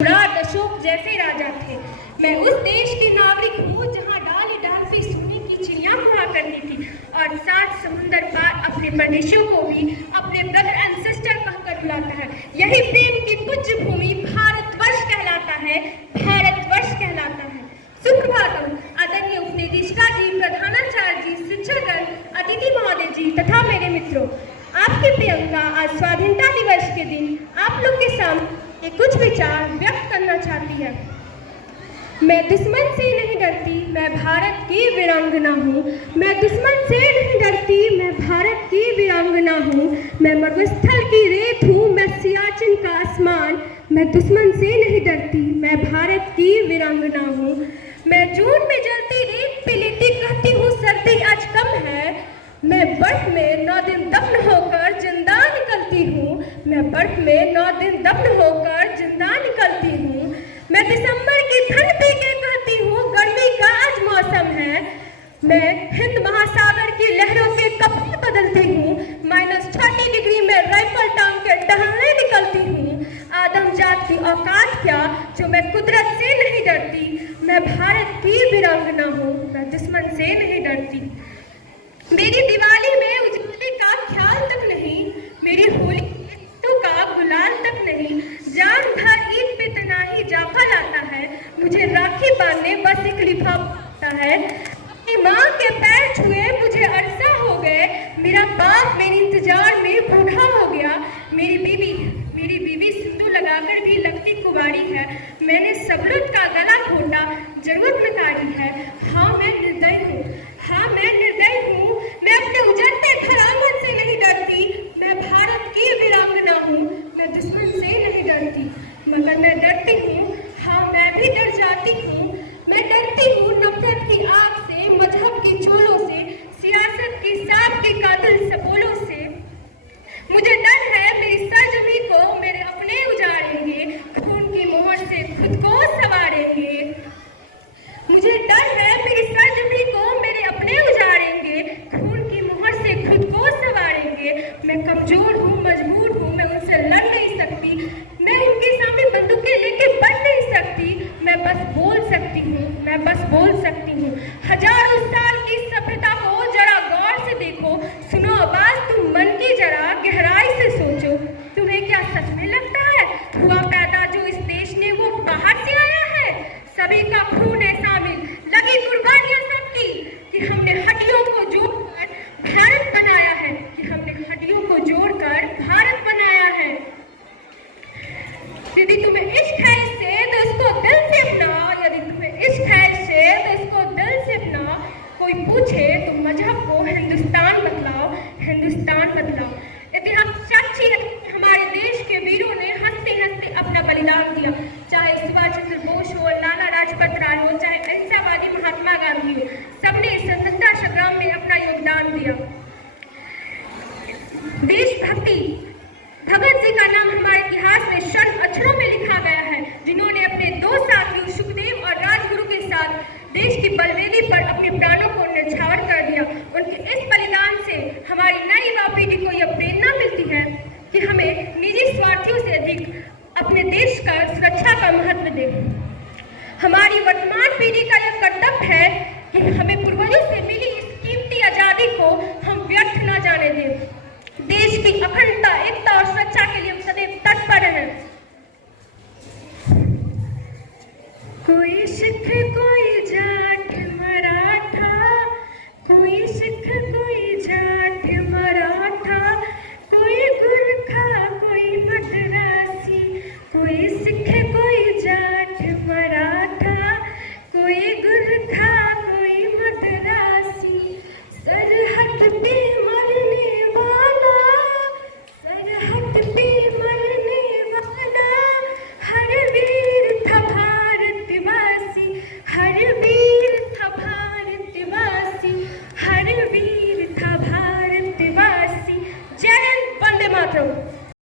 सम्राट अशोक जैसे राजा थे। मैं उस देश की नागरिक हूँ जहाँ डाल डाल पे सोने की चिड़िया हुआ करती थी और 7 समुंदर पार अपने प्रदेशों को भी अपने ब्रदर एंड सिस्टर कहकर बुलाता है। यही प्रेम की पूज्य भूमि भारतवर्ष कहलाता है, भारतवर्ष कहलाता है। सुप्रभातम आदरणीय उपनिदेशिका जी, प्रधानाचार्य जी, शिक्षकगण, अतिथि महोदय जी तथा मेरे मित्रों, आपके प्रियंका आज स्वाधीनता दिवस के दिन आप लोग के सामने कुछ विचार व्यक्त करना चाहती है। मैं दुश्मन से नहीं डरती, मैं भारत की वीरांगना हूँ। मैं दुश्मन से नहीं डरती, मैं भारत की वीरांगना हूँ। मैं मरुस्थल की रेत हूँ, मैं सियाचिन का आसमान। मैं दुश्मन से नहीं डरती, मैं भारत की वीरांगना हूँ। मैं जून में जलती रेत पे लेटी कहती हूँ सर्दी आज कम है। मैं बर्फ में 9 दिन दफन होकर जिंदा निकलती हूँ। मैं बर्फ में 9 दिन दफन होकर जिंदा निकलती हूँ। मैं दिसंबर की ठंड पी के कहती हूँ गर्मी का आज मौसम है। मैं हिंद महासागर की लहरों के कपड़े बदलती हूँ। -30 डिग्री में राइफल टांग के टहलने निकलती हूँ। आदम जात की औकात क्या जो मैं कुदरत से नहीं डरती। मैं भारत की वीरांगना हूँ, मैं दुश्मन से नहीं डरती। मेरी दिवाली में उजाले का ख्याल तक नहीं, मेरी होली का गुलाल तक नहीं। जान भर ईद पे तनाही जाफा लाता है, मुझे राखी बांधने बस एक लिफाफा है। अपनी माँ के पैर छुए मुझे अरसा हो गए, मेरा बाप मेरे इंतजार में बूढ़ा हो गया। मेरी बीवी सिंदूर लगाकर भी लगती कुंवारी है। मैंने सबलुत का गला घोटा, जरूरत में तारी है। हाँ मैं निर्दयी हूँ, हाँ मैं निर्दयी हूँ। मैं अपने उजड़ते घर आंगन से नहीं डरती, मैं भारत की वीरांगना हूँ। मैं दुश्मन से नहीं डरती, मगर मैं डरती हूँ, हाँ मैं भी डर जाती हूँ। मैं डरती हूँ नफरत की आग से, मजहब की चोलों से, सियासत की सांप की कातिल सपोलों से। मुझे डर है मेरी सरजमी को मेरे अपने उजाड़ेंगे, खून की मोहर से खुद को सवारेंगे। मुझे डर है मेरी सरजमी को मेरे अपने उजाड़ेंगे, खून की मोहर से खुद को सवारेंगे। मैं कमजोर हूँ, मजबूर हूँ, मैं उनसे लड़ नहीं सकती। मैं उनके सामने बंदूकें लेके बढ़ नहीं सकती। मैं बस बोल सकती हूँ, मैं बस बोल सकती हूँ। हजारों साल की सभ्यता को जरा गौर से देखो, सुनो आवाज तुम मन की जरा गहराई से सोचो। तुम्हें क्या सच में लगता है हुआ पैदा जो इस देश ने वो बाहर से आया है? सभी का खून है शामिल, लगी कुर्बानियां सबकी, कि हमने हड्डियों को जोड़कर भारत बनाया है, कि हमने हड्डियों को जोड़कर भारत बनाया है। यदि तुम्हें इश्क है इससे तो इसको दिल से अपनाओ, यदि तुम्हें इश्क है इससे तो इसको दिल से अपनाओ। कोई पूछे तो मजहब को हिंदुस्तान बतलाओ, हिंदुस्तान बतलाओ। इतिहास साक्षी है हमारे देश के वीरों ने हंसते हंसते अपना बलिदान दिया, चाहे सुभाष चंद्र बोस हो, लाला लाजपत राय हो, चाहे अहिंसावादी महात्मा गांधी हो, सबने स्वतंत्रता संग्राम में अपना योगदान दिया। देशभक्ति भगत सिंह का नाम हमारे इतिहास में स्वर्ण अक्षरों में लिखा गया है, जिन्होंने अपने 2 साथियों सुखदेव और राजगुरु के साथ देश की बलवेदी पर अपने प्राणों को न्यौछावर कर दिया। उनके इस बलिदान से हमारी नई युवा पीढ़ी को यह प्रेरणा मिलती है कि हमें निजी स्वार्थियों से अधिक अपने देश का सुरक्षा का महत्व दें। हमारी वर्तमान पीढ़ी का यह कर्तव्य है कि हमें